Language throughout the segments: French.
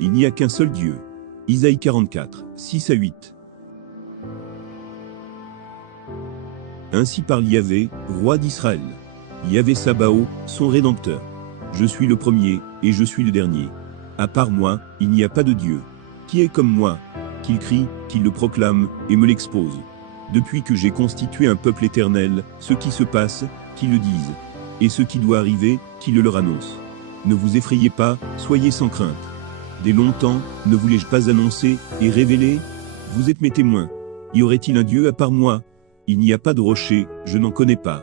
Il n'y a qu'un seul Dieu. Isaïe 44, 6 à 8. Ainsi parle Yahvé, roi d'Israël. Yahvé Sabaoth, son Rédempteur. Je suis le premier, et je suis le dernier. À part moi, il n'y a pas de Dieu. Qui est comme moi? Qu'il crie, qu'il le proclame, et me l'expose. Depuis que j'ai constitué un peuple éternel, ce qui se passe, qu'il le dise. Et ce qui doit arriver, qu'il le leur annonce. Ne vous effrayez pas, soyez sans crainte. Dès longtemps, ne voulais-je pas annoncer et révéler? Vous êtes mes témoins. Y aurait-il un Dieu à part moi? Il n'y a pas de rocher, je n'en connais pas.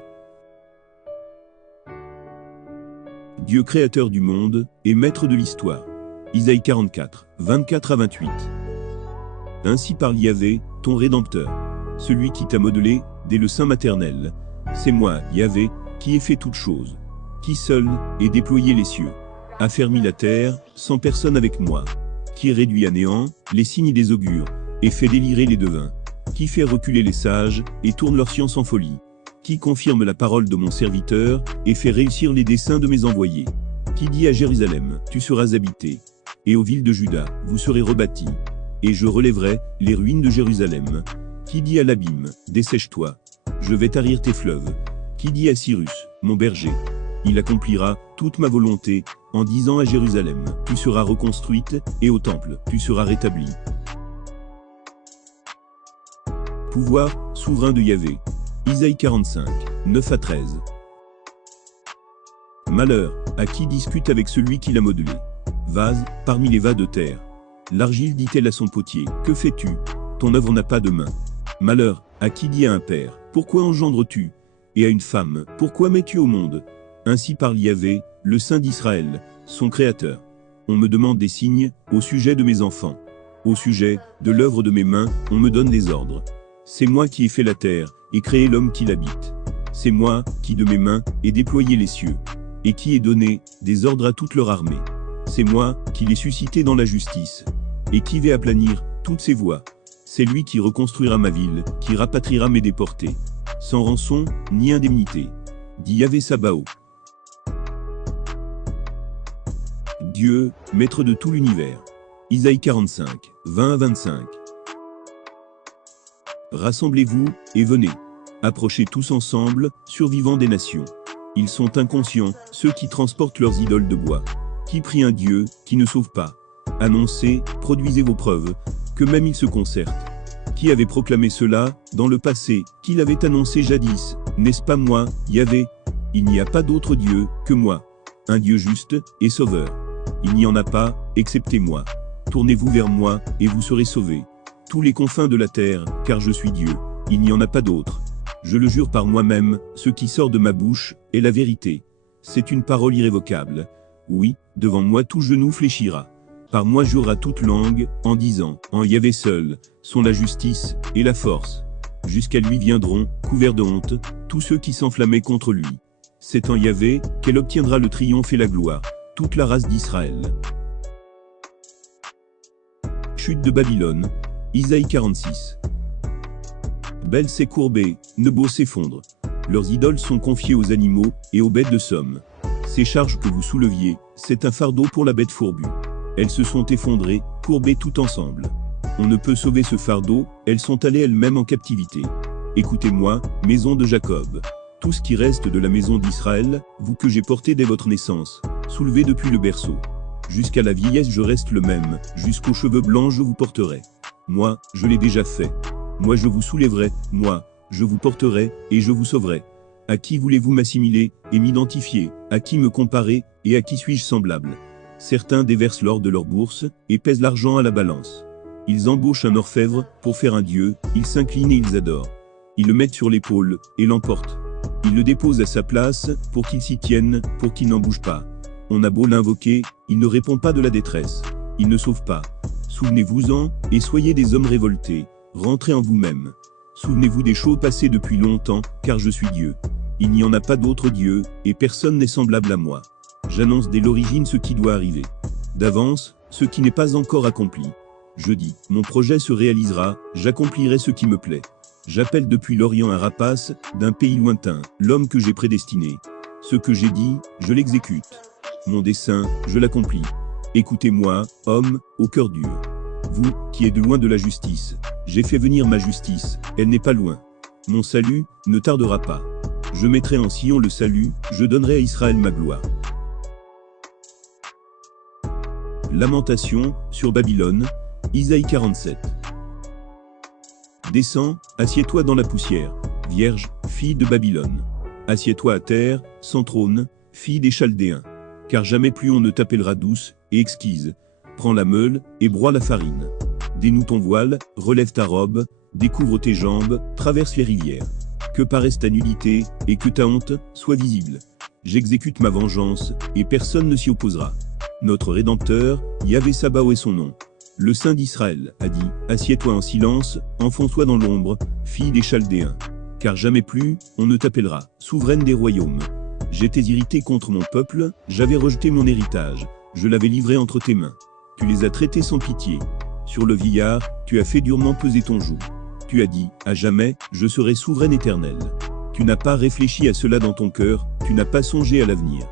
Dieu créateur du monde, et maître de l'histoire. Isaïe 44, 24 à 28. Ainsi parle Yahvé, ton Rédempteur. Celui qui t'a modelé, dès le sein maternel. C'est moi, Yahvé, qui ai fait toutes choses. Qui seul, ai déployé les cieux. A fermi la terre, sans personne avec moi. Qui réduit à néant, les signes des augures, et fait délirer les devins. Qui fait reculer les sages, et tourne leur science en folie. Qui confirme la parole de mon serviteur, et fait réussir les desseins de mes envoyés. Qui dit à Jérusalem, tu seras habité. Et aux villes de Juda, vous serez rebâtis. Et je relèverai les ruines de Jérusalem. Qui dit à l'abîme, dessèche-toi. Je vais tarir tes fleuves. Qui dit à Cyrus, mon berger. Il accomplira toute ma volonté, en disant à Jérusalem, tu seras reconstruite, et au temple, tu seras rétabli. Pouvoir souverain de Yahvé. Isaïe 45, 9 à 13. Malheur à qui discute avec celui qui l'a modelé. Vase, parmi les vas de terre. L'argile dit-elle à son potier, que fais-tu? Ton œuvre n'a pas de main. Malheur à qui dit à un père, pourquoi engendres-tu? Et à une femme, pourquoi mets-tu au monde? Ainsi parle Yahvé, le Saint d'Israël, son Créateur. On me demande des signes, au sujet de mes enfants. Au sujet de l'œuvre de mes mains, on me donne des ordres. C'est moi qui ai fait la terre, et créé l'homme qui l'habite. C'est moi, qui de mes mains, ai déployé les cieux, et qui ai donné des ordres à toute leur armée. C'est moi, qui l'ai suscité dans la justice, et qui vais aplanir toutes ses voies. C'est lui qui reconstruira ma ville, qui rapatriera mes déportés. Sans rançon, ni indemnité. Dit Yahvé Sabaoth. Dieu, maître de tout l'univers. Isaïe 45, 20 à 25. Rassemblez-vous, et venez. Approchez tous ensemble, survivants des nations. Ils sont inconscients, ceux qui transportent leurs idoles de bois. Qui prient un Dieu, qui ne sauve pas. Annoncez, produisez vos preuves, que même ils se concertent. Qui avait proclamé cela, dans le passé, qui l'avait annoncé jadis, n'est-ce pas moi, Yahvé? Il n'y a pas d'autre Dieu, que moi. Un Dieu juste, et sauveur. Il n'y en a pas, excepté moi. Tournez-vous vers moi, et vous serez sauvés. Tous les confins de la terre, car je suis Dieu, il n'y en a pas d'autre. Je le jure par moi-même, ce qui sort de ma bouche est la vérité. C'est une parole irrévocable. Oui, devant moi tout genou fléchira. Par moi jurera toute langue, en disant, en Yahvé seul, sont la justice et la force. Jusqu'à lui viendront, couverts de honte, tous ceux qui s'enflammaient contre lui. C'est en Yahvé qu'elle obtiendra le triomphe et la gloire, toute la race d'Israël. Chute de Babylone. Isaïe 46. Bel s'est courbée, Nebo s'effondre. Leurs idoles sont confiées aux animaux et aux bêtes de somme. Ces charges que vous souleviez, c'est un fardeau pour la bête fourbue. Elles se sont effondrées, courbées tout ensemble. On ne peut sauver ce fardeau, elles sont allées elles-mêmes en captivité. Écoutez-moi, maison de Jacob. Tout ce qui reste de la maison d'Israël, vous que j'ai porté dès votre naissance, soulevé depuis le berceau. Jusqu'à la vieillesse je reste le même, jusqu'aux cheveux blancs je vous porterai. Moi, je l'ai déjà fait. Moi je vous soulèverai, moi, je vous porterai, et je vous sauverai. À qui voulez-vous m'assimiler, et m'identifier? À qui me comparer, et à qui suis-je semblable? Certains déversent l'or de leur bourse, et pèsent l'argent à la balance. Ils embauchent un orfèvre, pour faire un dieu, ils s'inclinent et ils adorent. Ils le mettent sur l'épaule, et l'emportent. Ils le déposent à sa place, pour qu'il s'y tienne, pour qu'il n'en bouge pas. On a beau l'invoquer, il ne répond pas de la détresse. Il ne sauve pas. Souvenez-vous-en, et soyez des hommes révoltés. Rentrez en vous-même. Souvenez-vous des choses passées depuis longtemps, car je suis Dieu. Il n'y en a pas d'autre Dieu, et personne n'est semblable à moi. J'annonce dès l'origine ce qui doit arriver. D'avance, ce qui n'est pas encore accompli. Je dis, mon projet se réalisera, j'accomplirai ce qui me plaît. J'appelle depuis l'Orient un rapace, d'un pays lointain, l'homme que j'ai prédestiné. Ce que j'ai dit, je l'exécute. Mon dessein, je l'accomplis. Écoutez-moi, hommes, au cœur dur. Vous, qui êtes loin de la justice, j'ai fait venir ma justice, elle n'est pas loin. Mon salut ne tardera pas. Je mettrai en Sion le salut, je donnerai à Israël ma gloire. Lamentation sur Babylone, Isaïe 47. Descends, assieds-toi dans la poussière, vierge, fille de Babylone. Assieds-toi à terre, sans trône, fille des Chaldéens. Car jamais plus on ne t'appellera douce et exquise. Prends la meule et broie la farine. Dénoue ton voile, relève ta robe, découvre tes jambes, traverse les rivières. Que paraisse ta nudité et que ta honte soit visible. J'exécute ma vengeance et personne ne s'y opposera. Notre Rédempteur, Yahvé Sabaoth est son nom. Le Saint d'Israël a dit, assieds-toi en silence, enfonce-toi dans l'ombre, fille des Chaldéens. Car jamais plus on ne t'appellera souveraine des royaumes. J'étais irrité contre mon peuple, j'avais rejeté mon héritage, je l'avais livré entre tes mains. Tu les as traités sans pitié. Sur le vieillard, tu as fait durement peser ton joug. Tu as dit, à jamais, je serai souveraine éternelle. Tu n'as pas réfléchi à cela dans ton cœur, tu n'as pas songé à l'avenir.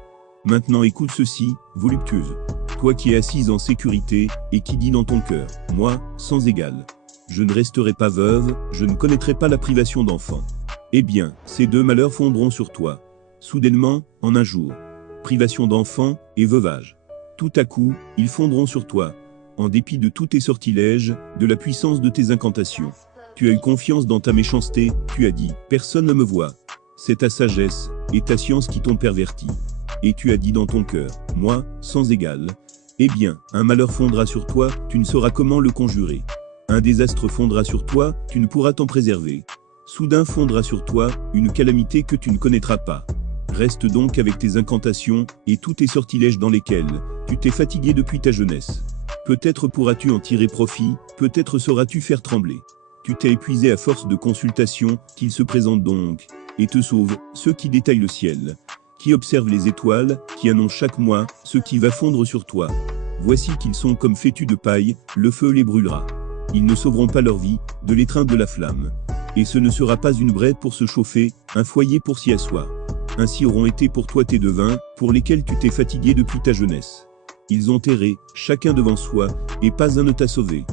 Maintenant écoute ceci, voluptueuse. Toi qui es assise en sécurité, et qui dis dans ton cœur, moi, sans égal. Je ne resterai pas veuve, je ne connaîtrai pas la privation d'enfants. Eh bien, ces deux malheurs fondront sur toi. Soudainement, en un jour. Privation d'enfants et veuvage. Tout à coup, ils fondront sur toi. En dépit de tous tes sortilèges, de la puissance de tes incantations. Tu as eu confiance dans ta méchanceté, tu as dit, personne ne me voit. C'est ta sagesse et ta science qui t'ont perverti. Et tu as dit dans ton cœur, moi, sans égal. Eh bien, un malheur fondra sur toi, tu ne sauras comment le conjurer. Un désastre fondra sur toi, tu ne pourras t'en préserver. Soudain fondra sur toi, une calamité que tu ne connaîtras pas. Reste donc avec tes incantations, et tous tes sortilèges dans lesquels tu t'es fatigué depuis ta jeunesse. Peut-être pourras-tu en tirer profit, peut-être sauras-tu faire trembler. Tu t'es épuisé à force de consultation, qu'il se présente donc, et te sauve, ceux qui détaillent le ciel, qui observent les étoiles, qui annoncent chaque mois, ce qui va fondre sur toi. Voici qu'ils sont comme fétus de paille, le feu les brûlera. Ils ne sauveront pas leur vie, de l'étreinte de la flamme. Et ce ne sera pas une braie pour se chauffer, un foyer pour s'y asseoir. Ainsi auront été pour toi tes devins, pour lesquels tu t'es fatigué depuis ta jeunesse. Ils ont erré, chacun devant soi, et pas un ne t'a sauvé.